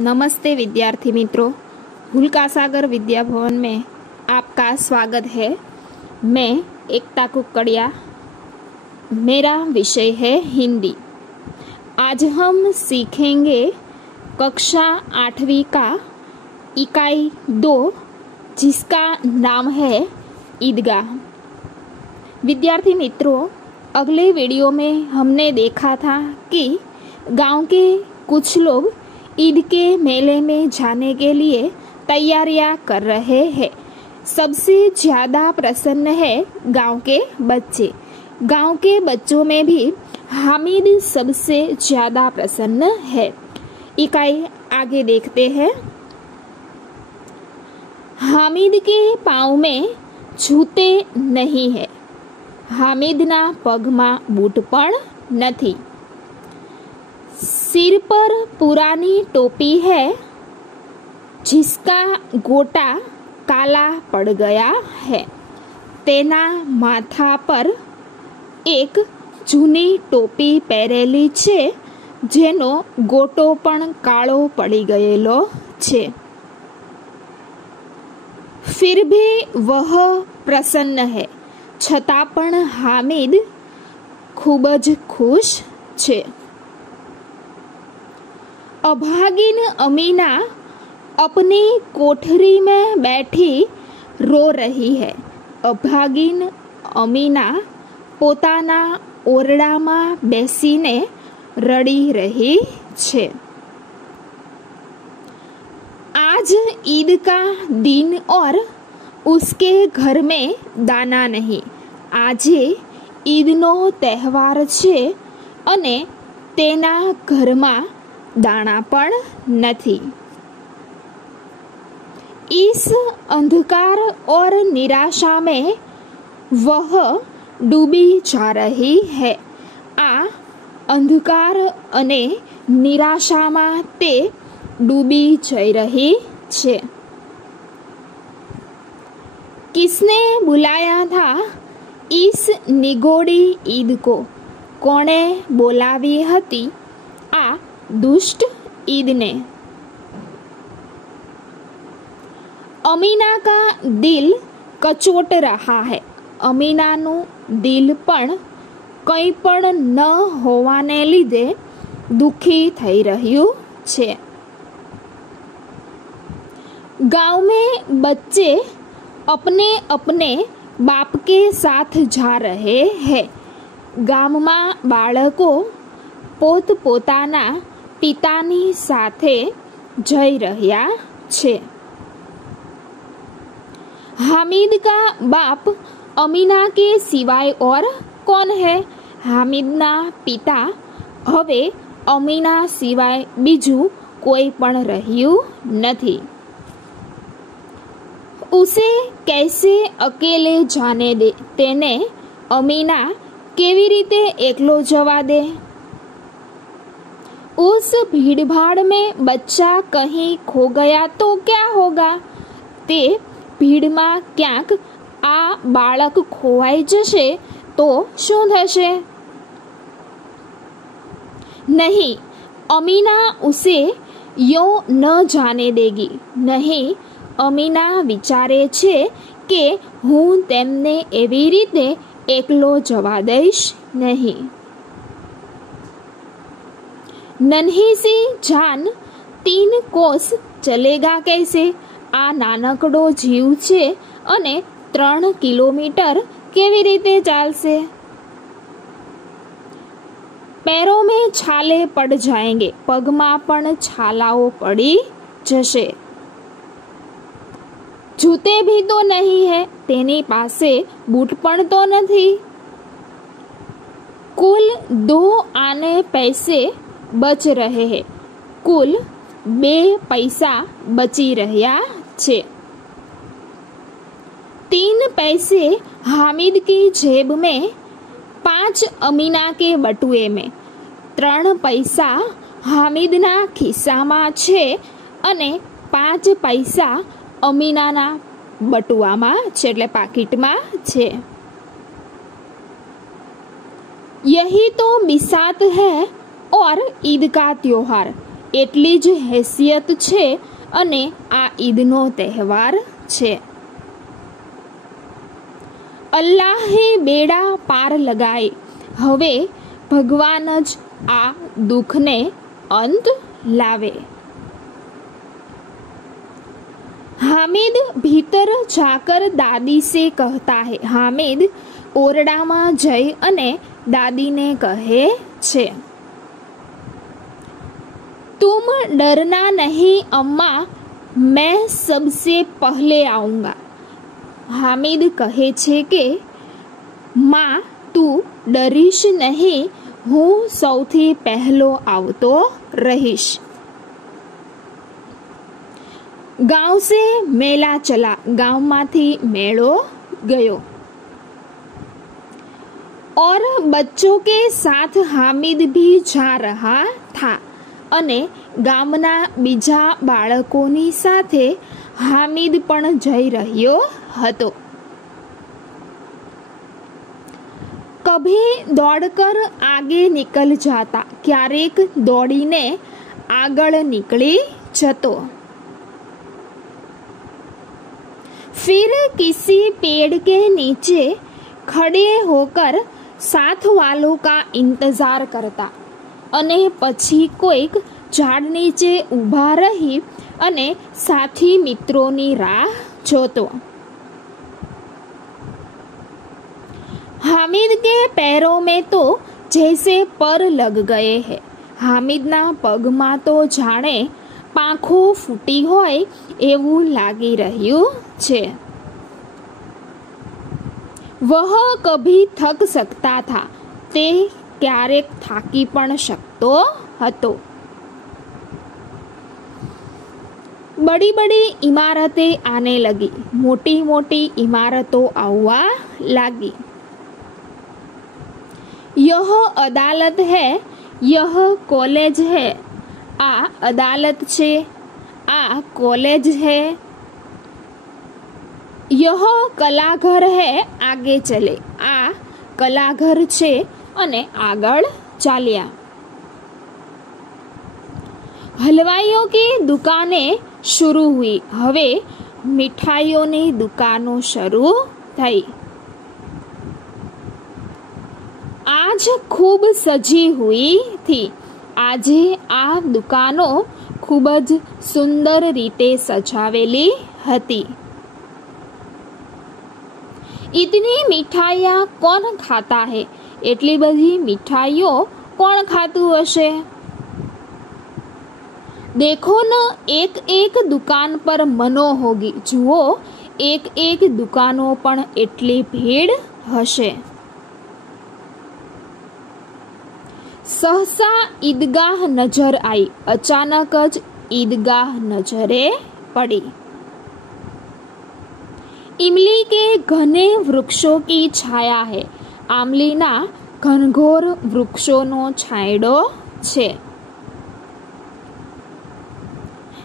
नमस्ते विद्यार्थी मित्रों, हुलका सागर विद्या भवन में आपका स्वागत है। मैं एकता कुकड़िया, मेरा विषय है हिंदी। आज हम सीखेंगे कक्षा 8वीं का इकाई 2 जिसका नाम है ईदगाह। विद्यार्थी मित्रों, अगले वीडियो में हमने देखा था कि गांव के कुछ लोग ईद के मेले में जाने के लिए तैयारियां कर रहे हैं। सबसे ज्यादा प्रसन्न है गांव के बच्चे। गांव के बच्चों में भी हामिद सबसे ज्यादा प्रसन्न है। इकाई आगे देखते हैं। हामिद के पाँव में जूते नहीं है। हामिदना पगમાં બૂટ પણ નથી। सिर पर पुरानी टोपी है जिसका गोटा काला पड़ गया है। तेना माथा पर एक जूनी टोपी पहेरेली छे जेनो गोटो पण काळो पड़ी गयेलो छे। फिर भी वह प्रसन्न है। छता पण हामिद खूब ज खुश छे। अभागिन अमीना अपनी कोठरी में बैठी रो रही है। अभागिन अमीना पोताना ओरडामां बेसीने रड़ी रही छे। आज ईद का दिन और उसके घर में दाना नहीं। आजे ईदनो तहेवार छे अने तेना घरमां दाना पण नहीं। इस अंधकार और निराशा में वह डूबी जा रही है। आ अंधकार अने निराशा में ते डूबी जा रही छे। किसने बुलाया था इस निगोड़ी ईद को? कोने बोलावी हती आ दुष्ट ईद ने? अमीना का दिल कचोट रहा है। अमीना नु दिल पण कई पण न होवाने लीधे दुखी थई रह्यु छे। गांव में बच्चे अपने अपने बाप के साथ जा रहे हैं। गाम में बाळको पोत पोताना पितानी साथे जई रह्या छे। हामिद का बाप अमीना के सिवाय और कौन है? हामिदना पिता हवे अमीना सिवाय बीजू कोई पण रह्यु नहीं। उसे कैसे अकेले जाने दे? तेने अमीना केवी रीते एकलो जवा दे? उस भीड़-भाड़ में बच्चा कहीं खो गया तो क्या होगा? ते भीड़ में क्यांक आ बाळक खोवाई जशे तो शुं थशे? नहीं, अमीना उसे यो न जाने देगी। नहीं, अमीना विचारे छे के हूँ तेमने एवी रीते एकलो जवा दईश नहीं। नन्ही सी जान 3 कोस चलेगा कैसे? आ नानकड़ो जीव छे अने 3 किलोमीटर केवी रीते चालशे? पैरों में छाले पड़ जाएंगे। पगमा पण छालाओ पड़ी जशे। जूते भी तो नहीं है। तेनी पासे बूट पण तो नहीं। कुल 2 आने पैसे बच रहे हैं। कुल 2 पैसा बची रह्या छे। 3 पैसे हामिद की जेब में, 5 अमीना के बटुए में। 3 पैसा हामिदना खिस्सामां छे अने 5 पैसा अमीनाना बटुआमां छे, એટલે પાકીટમાં છે। यही तो बिसात है और ईद का त्योहार। એટલી જ હેસિયત છે અને આ ઈદનો તહેવાર છે. અલ્લાહે બેડા પાર લગાય, હવે ભગવાન જ આ દુઃખને અંત લાવે. हामिद भीतर जाकर दादी से कहता है. हामिद ओरडाમાં જઈ અને દાદીને કહે છે, तुम डरना नहीं अम्मा, मैं सबसे पहले आऊंगा. हामिद કહે છે કે માં તું ડરીશ નહીં, હું સૌથી પહેલો આવતો રહીશ. गांव से मेला चला, गांवમાંથી મેળો ગયો. और बच्चों के साथ हामिद भी जा रहा था, અને ગામના બીજા બાળકોની સાથે હામિદ પણ જઈ રહ્યો હતો. कभी दौड़कर आगे निकल जाता, ક્યારેક દોડીને આગળ નીકળી જતો. फिर किसी पेड़ के नीचे खड़े होकर साथ वालों का इंतजार करता, અને પછી કોઈક ઝાડ નીચે ઊભા રહી અને સાથી મિત્રોની રાહ જોતો. हामिद के पैरों में तो जैसे पर लग गए हैं. हामिदના પગમાં તો જાણે પાંખો ફૂટી હોય એવું લાગી રહ્યું છે. वह कभी थक सकता था, તે ક્યારેક થાકી પણ શકતો હતો. बड़ी बड़ी इमारतें आने लगी, मोटी मोटी इमारतों आववा लागी. यह अदालत है, यह कॉलेज है, आ अदालत छे, आ कॉलेज है. यह कलाघर है, आगे चले, आ कलाघर छे અને આગળ ચાલ્યા. हलवाइयों की दुकानें शुरू हुई, હવે મિઠાઈઓની દુકાનો શરૂ થઈ. आज खूब सजी हुई थी, આજે આ દુકાનો ખૂબ જ સુંદર રીતે સજાવેલી હતી. इतनी मिठाइयाँ कौन खाता है, એટલી બધી મિઠાઈઓ કોણ ખાતું હશે. देखो न एक एक दुकान पर मनो होगी, જુઓ એક એક દુકાનો પણ એટલી ભીડ હશે. सहसा ईदगाह नजर आई, अचानक ज ईदगाह नजरे पड़ी. इमली के घने वृक्षों की छाया है, आमलीना घनघोर वृक्षोनो छायडो छे.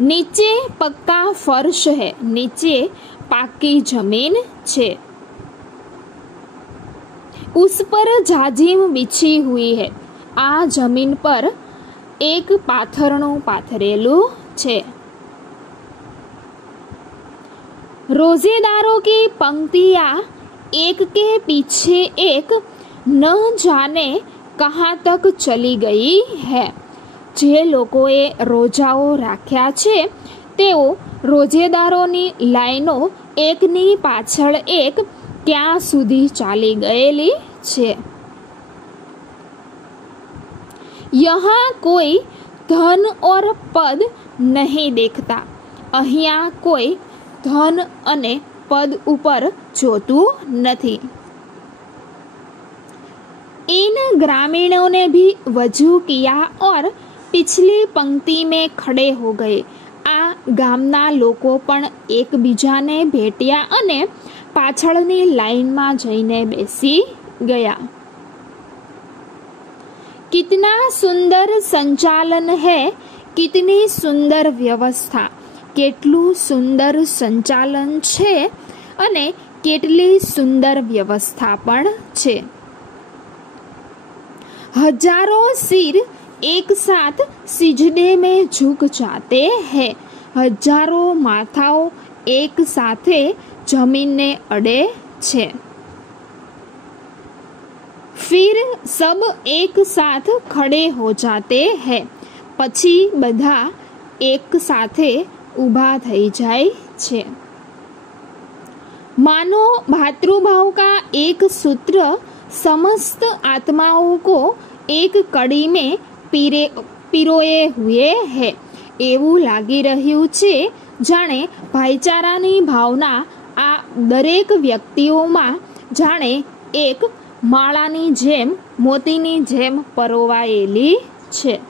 नीचे पक्का फर्श है, नीचे पाकी जमीन छे. उस पर जाजिम बिछी हुई है, आ जमीन पर एक पाथरણું पाथरेलू छे. रोजेदारों की पंक्तियां एक के पीछे एक न जाने कहाँ तक चली गई है. જે લોકોએ રોજાઓ રાખ્યા છે તેઓ રોજેદારોની લાઈનો એકની પાછળ એક ક્યાં સુધી ચાલી ગયેલી છે. यहाँ कोई धन और पद नहीं देखता, અહીંયા કોઈ ધન અને પદ ઉપર જોતું નથી. इन ग्रामीणों ने भी वजू किया और पिछली पंक्ति में खड़े हो गए. आ गामना लोको पण एकबीजाने भेट्या અને પાછળની લાઈનમાં જઈને બેસી ગયા. कितना सुंदर संचालन है, कितनी सुंदर व्यवस्था, કેટલું સુંદર સંચાલન છે અને કેટલી સુંદર વ્યવસ્થા પણ છે. हजारों सिर एक साथ सिजदे में झुक जाते हैं। हजारों माथाओं एक साथे जमीन ने अड़े छे। फिर सब एक साथ खड़े हो जाते हैं। पछी बधा एक साथे ऊभा थई जाय छे। मानो भातृभाव का एक सूत्र समस्त आत्माओं को एक कड़ी में पिरोए हुए है। એવું લાગી રહ્યું છે જાણે ભાઈચારાની ભાવના આ દરેક વ્યક્તિઓમાં જાણે એક માળાની જેમ મોતીની જેમ પરોવાયેલી છે।